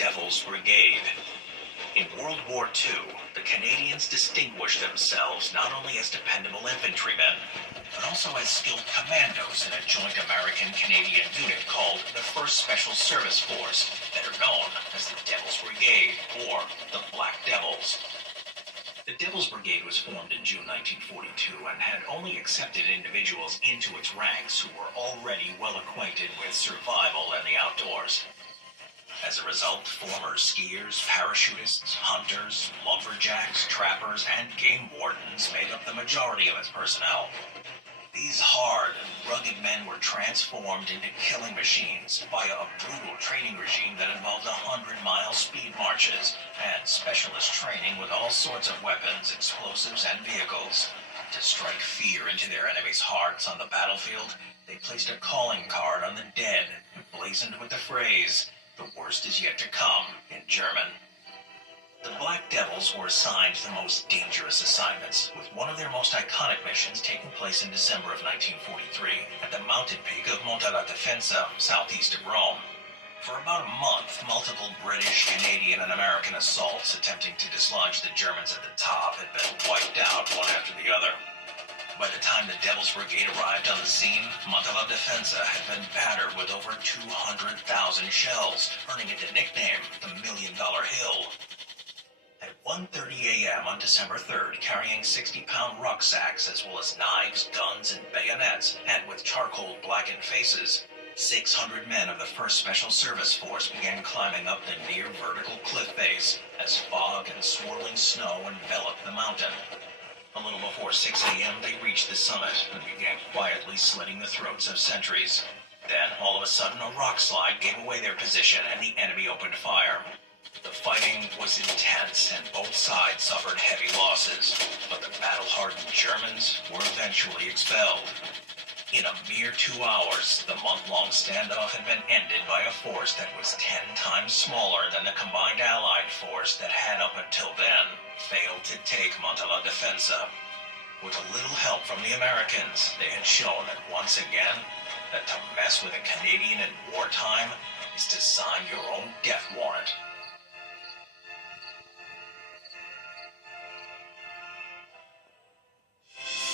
Devil's Brigade. In World War II, the Canadians distinguished themselves not only as dependable infantrymen, but also as skilled commandos in a joint American-Canadian unit called the 1st Special Service Force, better known as the Devil's Brigade, or the Black Devils. The Devil's Brigade was formed in June 1942 and had only accepted individuals into its ranks who were already well acquainted with survival and the outdoors. As a result, former skiers, parachutists, hunters, lumberjacks, trappers, and game wardens made up the majority of its personnel. These hard and rugged men were transformed into killing machines via a brutal training regime that involved 100-mile speed marches and specialist training with all sorts of weapons, explosives, and vehicles. To strike fear into their enemies' hearts on the battlefield, they placed a calling card on the dead, emblazoned with the phrase, "The worst is yet to come," in German. The Black Devils were assigned the most dangerous assignments, with one of their most iconic missions taking place in December of 1943 at the mountain peak of Monte la Defensa, southeast of Rome. For about a month, multiple British, Canadian, and American assaults attempting to dislodge the Germans at the top had been wiped out one after the other. By the time the Devil's Brigade arrived on the scene, Monte la Defensa had been battered with over 200,000 shells, earning it the nickname the $1 Million Hill. At 1:30 a.m. on December 3rd, carrying 60-pound rucksacks as well as knives, guns, and bayonets, and with charcoal-blackened faces, 600 men of the 1st Special Service Force began climbing up the near-vertical cliff face as fog and swirling snow enveloped the mountain. A little before 6 a.m., they reached the summit and began quietly slitting the throats of sentries. Then, all of a sudden, a rock slide gave away their position and the enemy opened fire. The fighting was intense and both sides suffered heavy losses, but the battle-hardened Germans were eventually expelled. In a mere 2 hours, the month-long standoff had been ended by a force that was 10 times smaller than the combined Allied force that had up until then failed to take Monte la Defensa. With a little help from the Americans, they had shown that once again, that to mess with a Canadian in wartime is to sign your own death warrant.